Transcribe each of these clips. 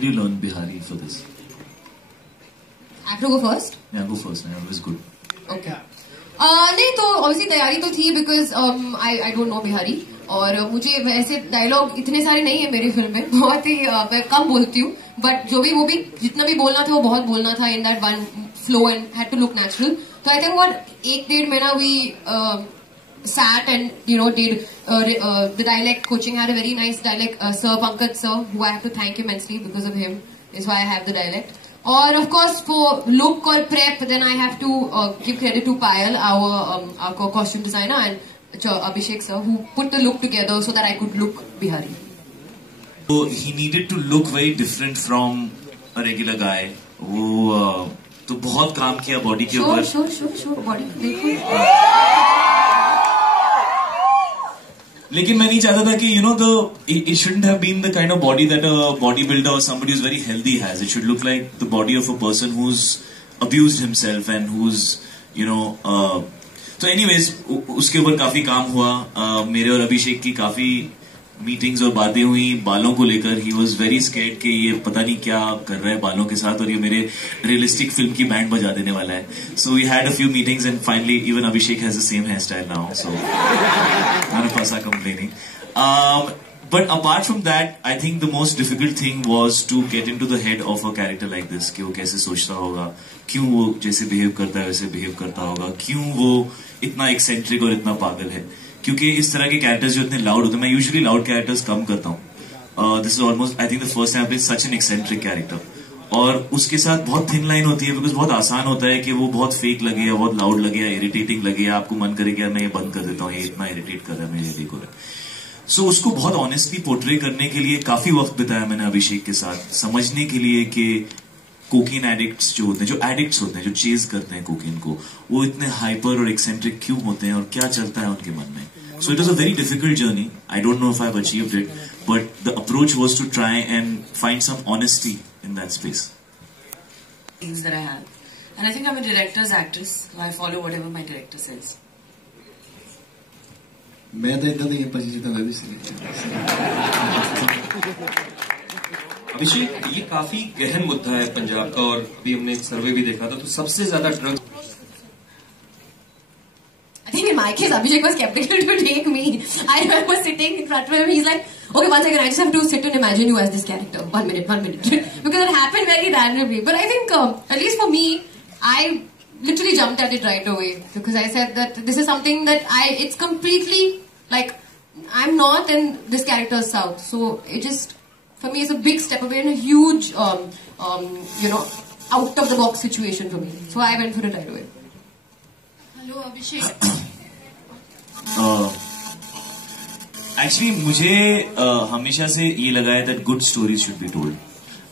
did you learn Bihari for this? I have to go first? Yeah, go first. It was good. Okay. नहीं तो obviously तैयारी तो थी because I don't know Bihari और मुझे वैसे डायलॉग इतने सारे नहीं है मेरी फिल्म में, बहुत ही मैं कम बोलती हूँ, बट जो भी वो भी जितना भी बोलना था वो बहुत बोलना था in that one flow and had to look natural. तो I think what 1-1.5 महीना we sat and did the dialect coaching. Had a very nice dialect sir, Pankaj sir, who I have to thank immensely, because of him is why I have the dialect. Or of course for look or prep, then I have to give credit to Payal, our costume designer, and Abhishek sir, who put the look together so that I could look Bihari. So he needed to look very different from a regular guy. वो तो बहुत काम किया body के ऊपर. Sure, body देखो. लेकिन मैं नहीं चाहता था कि it shouldn't have been the kind of body that a bodybuilder or somebody who's very healthy has. It should look like the body of a person who's abused himself and who's so anyways उसके ऊपर काफी काम हुआ. मेरे और अभिषेक की काफी meetings और बातें हुई बालों को लेकर. ही वॉज वेरी स्कैर्ड कि ये पता नहीं क्या कर रहा है बालों के साथ और ये मेरे रियलिस्टिक फिल्म की बैंड बजा देने वाला है. So we had a few meetings and finally even Abhishek has the same hair style now. So none of us are complaining. But apart from that, I think the most difficult thing was to get into the head of a character like this. कि वो कैसे सोचता होगा, क्यों वो जैसे behave करता है वैसे बिहेव करता होगा, क्यों वो इतना एक्सेंट्रिक और इतना पागल है. क्योंकि इस तरह के कैरेक्टर्स जो इतने लाउड होते हैं, मैं यूजुअली लाउड कैरेक्टर्स कम करता हूँ. This is almost I think the first time I played such an eccentric character. और उसके साथ बहुत थिन लाइन होती है, बिकॉज बहुत आसान होता है कि वो बहुत फेक लगे या बहुत लाउड लगे या इरिटेटिंग लगे या आपको मन करे कि यार मैं ये बंद कर देता हूँ, ये इतना इरिटेट कर रहा है, मेरे लिए को है. सो उसको बहुत ऑनेस्टली पोर्ट्रे करने के लिए काफी वक्त बिताया मैंने अभिषेक के साथ, समझने के लिए कि कोकीन एडिक्ट्स जो होते हैं, जो एडिक्ट्स होते हैं, जो चेज करते हैं कोकीन को, वो इतने हाइपर और एक्सेंट्रिक क्यों होते हैं और क्या चलता है उनके मन में. So it was a very difficult journey. I don't know if I've achieved it, but the approach was to try and find some honesty in that space. Things that I have, and I think I'm a director's actress, so I follow whatever my director says. मैं तो इतना नहीं पता जितना मैं भी सीखी. अभिषेक, ये काफी गहन मुद्दा है पंजाब का, और अभी हमने एक सर्वे भी देखा था, तो सबसे ज्यादा drug. I think in my case, Abhishek was skeptical to take me. I remember sitting in front of him. He's like, "Okay, 1 second. I just have to sit and imagine you as this character. 1 minute," because it happened very randomly. But I think, at least for me, I literally jumped at it right away because I said that this is something that it's completely like I'm North and this character is South. So it just, for me, it's a big step away and a huge, out of the box situation for me. So I went for it right away. Hello, Abhishek. Actually, मुझे हमेशा से ये लगा है that good stories should be told,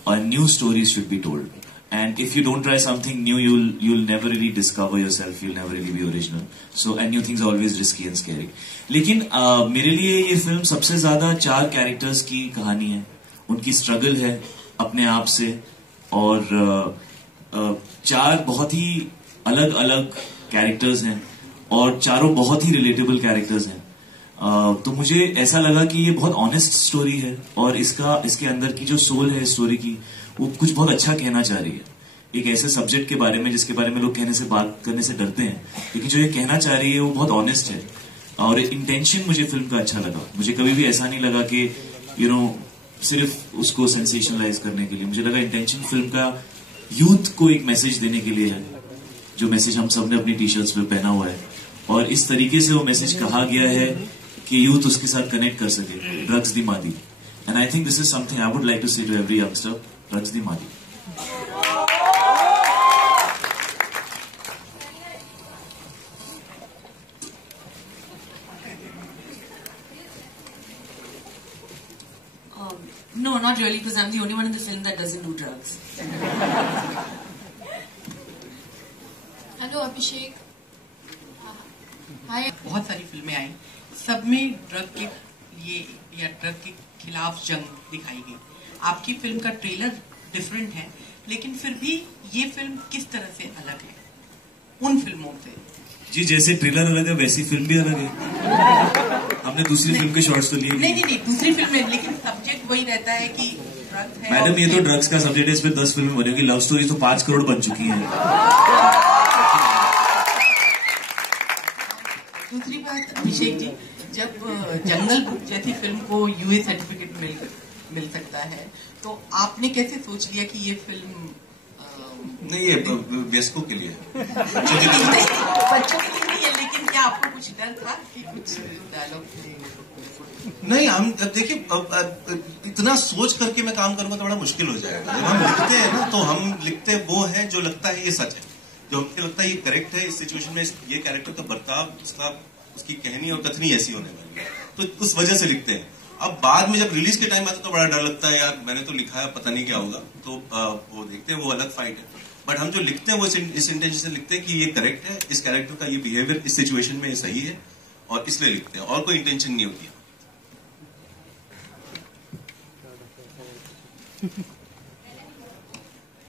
or new stories should be told. And if you don't try something new, you'll never really discover yourself. You'll never really be original. So, and new things are always risky and scary. लेकिन मेरे लिए ये film सबसे ज्यादा 4 characters की कहानी है, उनकी स्ट्रगल है अपने आप से, और 4 बहुत ही अलग अलग कैरेक्टर्स हैं और चारों बहुत ही रिलेटेबल कैरेक्टर्स हैं. तो मुझे ऐसा लगा कि ये बहुत ऑनेस्ट स्टोरी है और इसके अंदर की जो सोल है स्टोरी की, वो कुछ बहुत अच्छा कहना चाह रही है. एक ऐसे सब्जेक्ट के बारे में जिसके बारे में लोग बात करने से डरते हैं, लेकिन जो ये कहना चाह रही है वो बहुत ऑनेस्ट है. और इंटेंशन मुझे फिल्म का अच्छा लगा. मुझे कभी भी ऐसा नहीं लगा कि सिर्फ उसको सेंसेशनलाइज करने के लिए. मुझे लगा इंटेंशन फिल्म का यूथ को एक मैसेज देने के लिए है, जो मैसेज हम सब ने अपनी टी शर्ट्स पे पहना हुआ है. और इस तरीके से वो मैसेज कहा गया है कि यूथ उसके साथ कनेक्ट कर सके. ड्रग्स दी मादी. And I think this is something I would like to say to every youngster. Drugs दी मादी. No, not really, because I'm the only one in the film that doesn't do drugs. Hello Abhishek. Hi. बहुत सारी फिल्में आई, सब में drug के लिए या ड्रग के खिलाफ जंग दिखाई गई. आपकी फिल्म का ट्रेलर डिफरेंट है, लेकिन फिर भी ये फिल्म किस तरह से अलग है उन फिल्मों से? जी, जैसे ट्रेलर अलग है वैसी फिल्म भी अलग है. हमने दूसरी फिल्म के शॉर्ट्स तो लिए नहीं, दूसरी फिल्म में, लेकिन सब्जेक्ट वही रहता है कि साथ है। मैडम, ये तो ड्रग्स का सब्जेक्ट है, इस पे 10 फिल्म बनेगी। लव स्टोरी तो 5 करोड़ बन चुकी है। दूसरी बात अभिषेक जी, जब जंगल बुक जैसी फिल्म को यूए सर्टिफिकेट मिल सकता है, तो आपने कैसे सोच लिया कि ये फिल्म नहीं, ये वयस्कों के लिए है। बच्चों के लिए नहीं है, लेकिन क्या आपको कुछ डर था कि कुछ डायलॉग? नहीं, हम देखिए, इतना सोच करके मैं काम करूंगा तो बड़ा मुश्किल हो जाएगा। जब हम लिखते हैं ना, तो हम लिखते वो है जो लगता है ये सच है, जो हमको लगता है ये करेक्ट है, इस सिचुएशन में ये कैरेक्टर का बर्ताव, उसकी कहनी और कथनी ऐसी होने वाली है, तो उस वजह से लिखते हैं। अब बाद में जब रिलीज के टाइम आता तो बड़ा डर लगता है, यार मैंने तो लिखा है, पता नहीं क्या होगा, तो वो देखते हैं, वो अलग फाइट है। बट हम जो लिखते हैं वो इस इंटेंशन से लिखते हैं कि ये करेक्ट है, इस कैरेक्टर का ये बिहेवियर इस सिचुएशन में सही है, और इसलिए लिखते हैं, और कोई इंटेंशन नहीं होती है।